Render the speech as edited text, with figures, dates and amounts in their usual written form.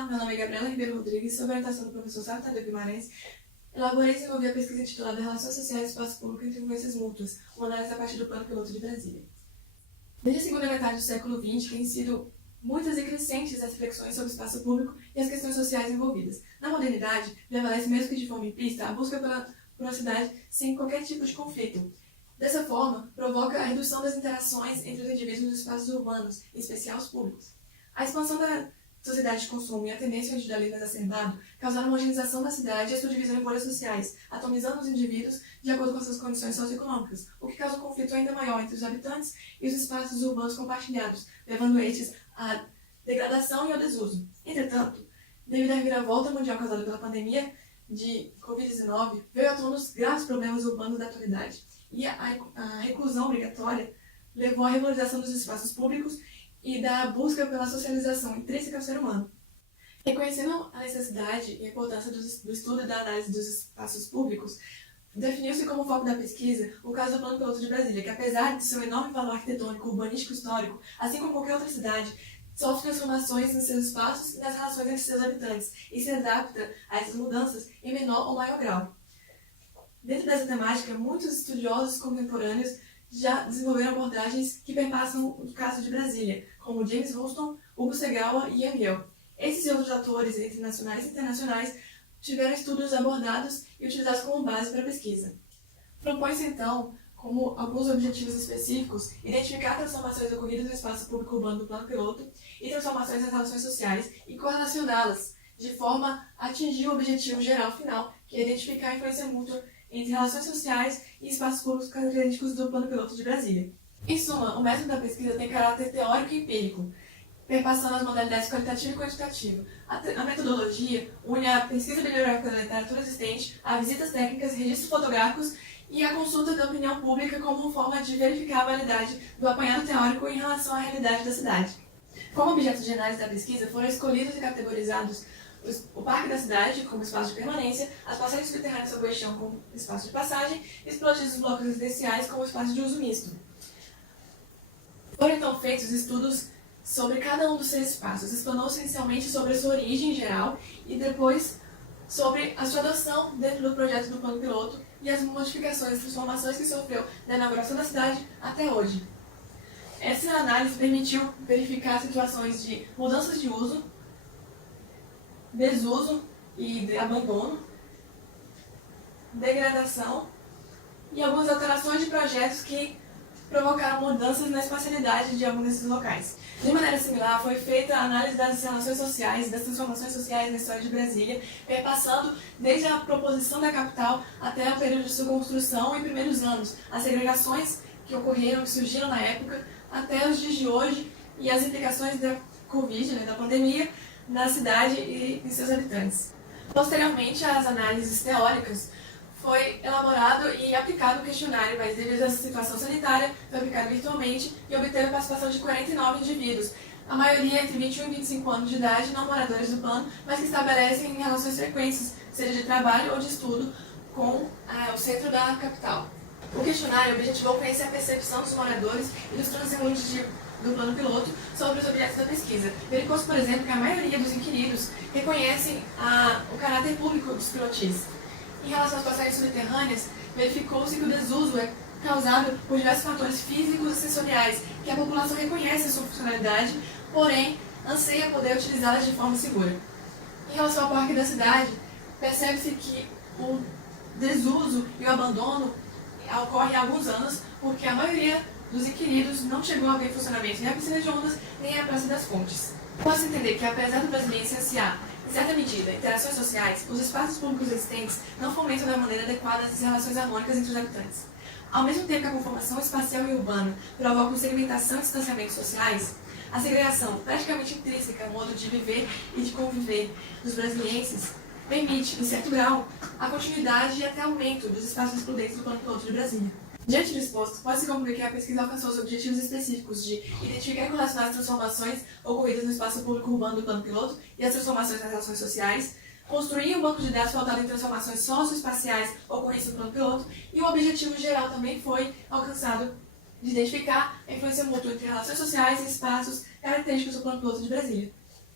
Olá, meu nome é Gabriela Ribeiro Rodrigues, sob a orientação do professor Sávio Tadeu Guimarães. Elaborei e desenvolvi a pesquisa intitulada Relações Sociais e Espaço Público entre Influências Mútuas, uma análise a partir do Plano Piloto de Brasília. Desde a segunda metade do século XX, têm sido muitas e crescentes as reflexões sobre o espaço público e as questões sociais envolvidas. Na modernidade, prevalece mesmo que de forma implícita a busca pela cidade sem qualquer tipo de conflito. Dessa forma, provoca a redução das interações entre os indivíduos nos espaços urbanos, em especial os públicos. A expansão da sociedade de consumo e a tendência ao individualismo exacerbado causaram a homogeneização da cidade e a sua divisão em bolhas sociais, atomizando os indivíduos de acordo com suas condições socioeconômicas, o que causa um conflito ainda maior entre os habitantes e os espaços urbanos compartilhados, levando estes à degradação e ao desuso. Entretanto, devido à reviravolta mundial causada pela pandemia de Covid-19, veio à tona os graves problemas urbanos da atualidade, e a reclusão obrigatória levou à regularização dos espaços públicos e da busca pela socialização intrínseca ao ser humano. Reconhecendo a necessidade e a importância do estudo e da análise dos espaços públicos, definiu-se como foco da pesquisa o caso do Plano Piloto de Brasília, que apesar de seu enorme valor arquitetônico, urbanístico e histórico, assim como qualquer outra cidade, sofre transformações nos seus espaços e nas relações entre seus habitantes, e se adapta a essas mudanças em menor ou maior grau. Dentro dessa temática, muitos estudiosos contemporâneos já desenvolveram abordagens que perpassam o caso de Brasília, como James Houston, Hugo Segawa e Ian Hill. Esses e outros autores, entre nacionais e internacionais, tiveram estudos abordados e utilizados como base para a pesquisa. Propõe-se, então, como alguns objetivos específicos, identificar transformações ocorridas no espaço público urbano do Plano Piloto e transformações nas relações sociais e correlacioná-las, de forma a atingir o objetivo geral final, que é identificar a influência mútua entre relações sociais e espaços públicos característicos do Plano Piloto de Brasília. Em suma, o método da pesquisa tem caráter teórico e empírico, perpassando as modalidades qualitativa e quantitativa. A metodologia une a pesquisa bibliográfica da literatura existente, a visitas técnicas, registros fotográficos e a consulta da opinião pública como forma de verificar a validade do apanhado teórico em relação à realidade da cidade. Como objetos de análise da pesquisa, foram escolhidos e categorizados o Parque da Cidade como espaço de permanência, as passagens subterrâneas sobre o eixão como espaço de passagem e os protegidos blocos residenciais como espaço de uso misto. Foram então feitos estudos sobre cada um dos três espaços, explanou-se inicialmente sobre a sua origem em geral e depois sobre a sua adoção dentro do projeto do Plano Piloto e as modificações e transformações que sofreu da inauguração da cidade até hoje. Essa análise permitiu verificar situações de mudanças de uso, desuso e de abandono, degradação e algumas alterações de projetos que provocaram mudanças na espacialidade de alguns desses locais. De maneira similar, foi feita a análise das relações sociais, das transformações sociais na história de Brasília, perpassando desde a proposição da capital até o período de sua construção e primeiros anos, as segregações que ocorreram, que surgiram na época, até os dias de hoje e as implicações da Covid, da pandemia, na cidade e em seus habitantes. Posteriormente às análises teóricas, foi elaborado e aplicado o questionário, mas devido à situação sanitária, foi aplicado virtualmente e obteve a participação de 49 indivíduos, a maioria entre 21 e 25 anos de idade, não moradores do plano, mas que estabelecem relações frequentes, seja de trabalho ou de estudo, com o centro da capital. O questionário objetivou conhecer a percepção dos moradores e dos transeuntes do Plano Piloto sobre os objetos da pesquisa. Verificou-se, por exemplo, que a maioria dos inquiridos reconhecem o caráter público dos pilotis. Em relação às passagens subterrâneas, verificou-se que o desuso é causado por diversos fatores físicos e sensoriais, que a população reconhece a sua funcionalidade, porém anseia poder utilizá-las de forma segura. Em relação ao Parque da Cidade, percebe-se que o desuso e o abandono ocorre há alguns anos, porque a maioria dos inquiridos não chegou a ver funcionamento nem a piscina de ondas, nem a Praça das Fontes. Pode-se entender que, apesar do brasileiro licenciar, em certa medida, interações sociais, os espaços públicos existentes não fomentam da maneira adequada as relações harmônicas entre os habitantes. Ao mesmo tempo que a conformação espacial e urbana provoca segmentação e distanciamento sociais, a segregação, praticamente intrínseca ao modo de viver e de conviver dos brasilienses, permite, em certo grau, a continuidade e até aumento dos espaços excludentes do Plano Piloto de Brasília. Diante do exposto, pode-se concluir que a pesquisa alcançou os objetivos específicos de identificar e correlacionar as transformações ocorridas no espaço público urbano do Plano Piloto e as transformações nas relações sociais, construir um banco de dados pautado em transformações socioespaciais ocorrentes no Plano Piloto, e o objetivo geral também foi alcançado de identificar a influência mútua entre relações sociais e espaços característicos do Plano Piloto de Brasília.